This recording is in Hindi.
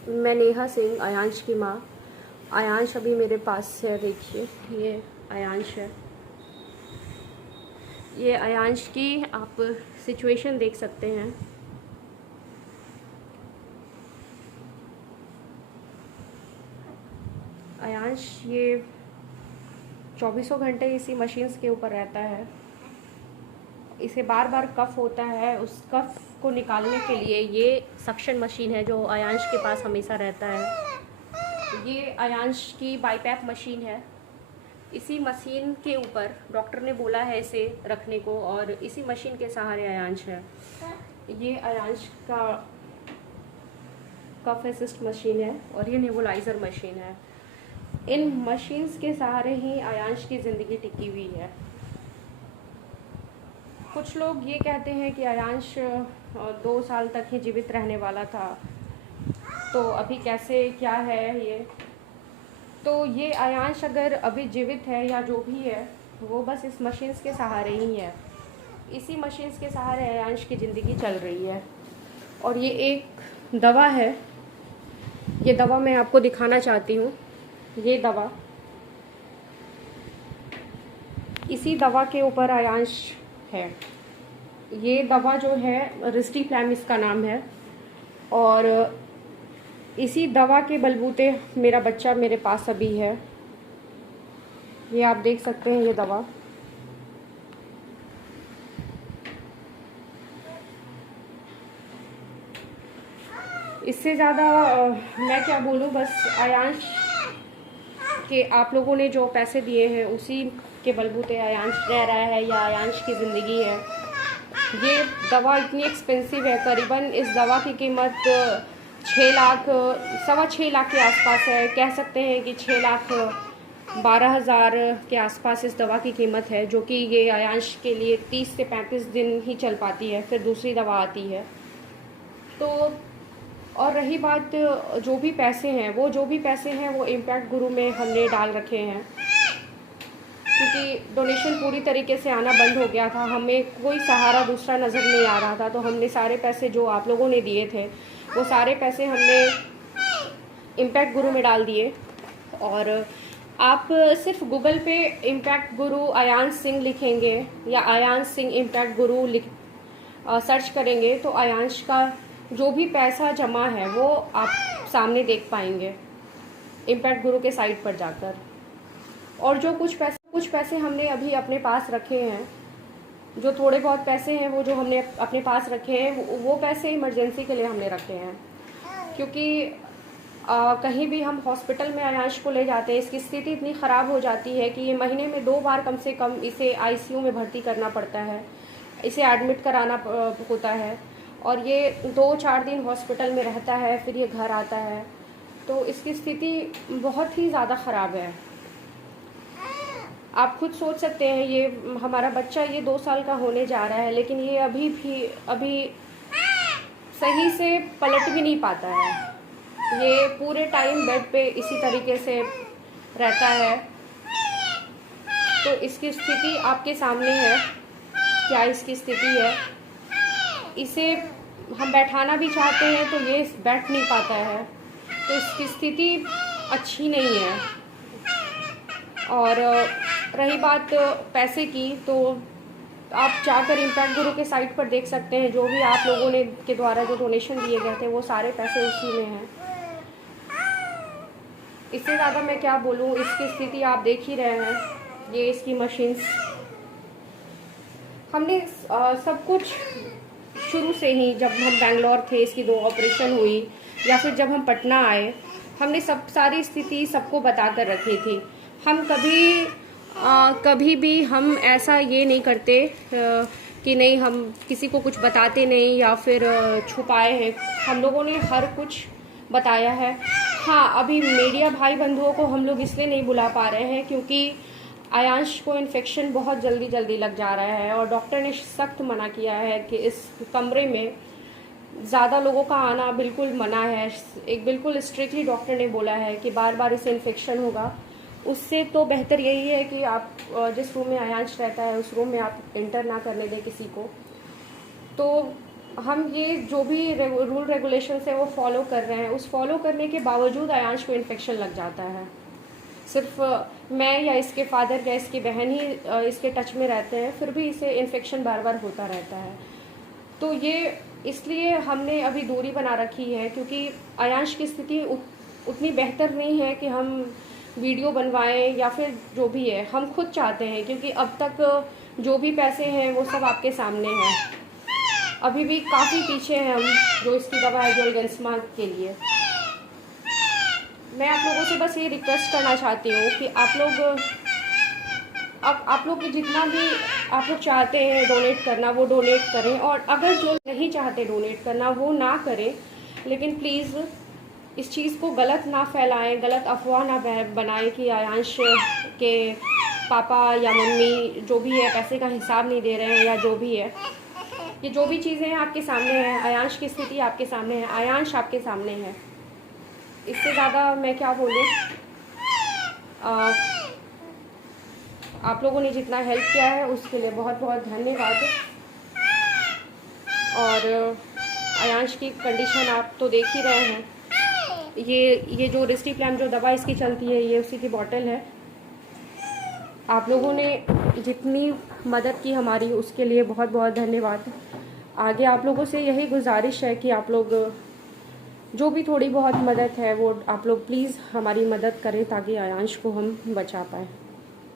मैं नेहा सिंह, आयांश की माँ। आयांश अभी मेरे पास है, देखिए ये आयांश है। ये आयांश की आप सिचुएशन देख सकते हैं। आयांश ये चौबीसों घंटे इसी मशीन्स के ऊपर रहता है। इसे बार बार कफ होता है, उस कफ को निकालने के लिए ये सक्शन मशीन है जो आयांश के पास हमेशा रहता है। ये आयांश की बाईपैप मशीन है। इसी मशीन के ऊपर डॉक्टर ने बोला है इसे रखने को, और इसी मशीन के सहारे आयांश है। ये आयांश का कफ असिस्ट मशीन है और ये नेबुलाइज़र मशीन है। इन मशीन्स के सहारे ही आयांश की ज़िंदगी टिकी हुई है। कुछ लोग ये कहते हैं कि आयांश 2 साल तक ही जीवित रहने वाला था, तो अभी कैसे क्या है ये। तो ये आयांश अगर अभी जीवित है या जो भी है, वो बस इस मशीन्स के सहारे ही है। इसी मशीन्स के सहारे आयांश की ज़िंदगी चल रही है। और ये एक दवा है, ये दवा मैं आपको दिखाना चाहती हूँ। ये दवा, इसी दवा के ऊपर आयांश है। ये दवा जो है रिस्टीफ्लैम इसका नाम है, और इसी दवा के बलबूते मेरा बच्चा मेरे पास अभी है। ये आप देख सकते हैं ये दवा। इससे ज़्यादा मैं क्या बोलूँ, बस आयांश के आप लोगों ने जो पैसे दिए हैं उसी के बलबूते आयांश रह रहा है या आयांश की ज़िंदगी है। ये दवा इतनी एक्सपेंसिव है, करीबन इस दवा की कीमत 6 लाख, 6.25 लाख के आसपास है। कह सकते हैं कि 6,12,000 के आसपास इस दवा की कीमत है, जो कि ये आयांश के लिए 30 से 35 दिन ही चल पाती है, फिर दूसरी दवा आती है। तो और रही बात जो भी पैसे हैं, वो इम्पैक्ट गुरु में हमने डाल रखे हैं, क्योंकि डोनेशन पूरी तरीके से आना बंद हो गया था। हमें कोई सहारा दूसरा नज़र नहीं आ रहा था, तो हमने सारे पैसे जो आप लोगों ने दिए थे वो सारे पैसे हमने इम्पैक्ट गुरु में डाल दिए। और आप सिर्फ गूगल पे इम्पैक्ट गुरु आयांश सिंह लिखेंगे या आयांश सिंह इम्पैक्ट गुरु सर्च करेंगे, तो आयांश का जो भी पैसा जमा है वो आप सामने देख पाएंगे इम्पैक्ट गुरु के साइट पर जाकर। और जो कुछ पैसे हमने अभी अपने पास रखे हैं, जो थोड़े बहुत पैसे हैं वो जो हमने अपने पास रखे हैं, वो पैसे इमरजेंसी के लिए हमने रखे हैं। क्योंकि कहीं भी हम हॉस्पिटल में आयांश को ले जाते हैं, इसकी स्थिति इतनी ख़राब हो जाती है कि ये महीने में 2 बार कम से कम इसे आईसीयू में भर्ती करना पड़ता है, इसे एडमिट कराना होता है, और ये 2-4 दिन हॉस्पिटल में रहता है, फिर ये घर आता है। तो इसकी स्थिति बहुत ही ज़्यादा ख़राब है। आप खुद सोच सकते हैं, ये हमारा बच्चा ये 2 साल का होने जा रहा है, लेकिन ये अभी सही से पलट भी नहीं पाता है। ये पूरे टाइम बेड पे इसी तरीके से रहता है। तो इसकी स्थिति आपके सामने है, क्या इसकी स्थिति है। इसे हम बैठाना भी चाहते हैं तो ये बैठ नहीं पाता है, तो इसकी स्थिति अच्छी नहीं है। और रही बात पैसे की, तो आप जाकर इम्पैक्ट गुरु के साइट पर देख सकते हैं, जो भी आप लोगों ने के द्वारा जो डोनेशन दिए गए थे वो सारे पैसे उसी में हैं। इससे ज़्यादा मैं क्या बोलूँ, इसकी स्थिति आप देख ही रहे हैं। ये इसकी मशीन्स, हमने सब कुछ शुरू से ही, जब हम बेंगलोर थे, इसकी 2 ऑपरेशन हुई, या फिर जब हम पटना आए, हमने सारी स्थिति सबको बता कर रखी थी। हम कभी भी हम ऐसा ये नहीं करते कि नहीं, हम किसी को कुछ बताते नहीं या फिर छुपाए हैं। हम लोगों ने हर कुछ बताया है। हाँ, अभी मीडिया भाई बंधुओं को हम लोग इसलिए नहीं बुला पा रहे हैं क्योंकि आयांश को इन्फेक्शन बहुत जल्दी लग जा रहा है, और डॉक्टर ने सख्त मना किया है कि इस कमरे में ज़्यादा लोगों का आना बिल्कुल मना है। एक बिल्कुल स्ट्रिक्टली डॉक्टर ने बोला है कि बार बार इसे इन्फेक्शन होगा। उससे तो बेहतर यही है कि आप जिस रूम में आयांश रहता है उस रूम में आप इंटर ना करने दें किसी को। तो हम ये जो भी रूल रेगुलेशंस है वो फॉलो कर रहे हैं, उस फॉलो करने के बावजूद अयांश को इन्फेक्शन लग जाता है। सिर्फ मैं या इसके फादर या इसकी बहन ही इसके टच में रहते हैं, फिर भी इसे इन्फेक्शन बार बार होता रहता है। तो ये इसलिए हमने अभी दूरी बना रखी है, क्योंकि अयांश की स्थिति उतनी बेहतर नहीं है कि हम वीडियो बनवाएं या फिर जो भी है। हम खुद चाहते हैं, क्योंकि अब तक जो भी पैसे हैं वो सब आपके सामने हैं। अभी भी काफ़ी पीछे हैं हम जो इसकी दवा है जोलगेंसमा के लिए। मैं आप लोगों से बस ये रिक्वेस्ट करना चाहती हूँ कि आप लोग जितना भी आप लोग चाहते हैं डोनेट करना वो डोनेट करें, और अगर जो नहीं चाहते डोनेट करना वो ना करें। लेकिन प्लीज़ इस चीज़ को गलत ना फैलाएं, गलत अफवाह ना बनाएं कि अयांश के पापा या मम्मी जो भी है पैसे का हिसाब नहीं दे रहे हैं या जो भी है। ये जो भी चीज़ें हैं आपके सामने हैं, अयांश की स्थिति आपके सामने है, अयांश आपके सामने है। इससे ज़्यादा मैं क्या बोलूँ। आप लोगों ने जितना हेल्प किया है उसके लिए बहुत बहुत धन्यवाद। और अयांश की कंडीशन आप तो देख ही रहे हैं। ये जो रिस्टीप्लैम जो दवा इसकी चलती है ये उसी की बॉटल है। आप लोगों ने जितनी मदद की हमारी उसके लिए बहुत बहुत धन्यवाद। आगे आप लोगों से यही गुजारिश है कि आप लोग जो भी थोड़ी बहुत मदद है वो आप लोग प्लीज़ हमारी मदद करें ताकि अयांश को हम बचा पाएँ।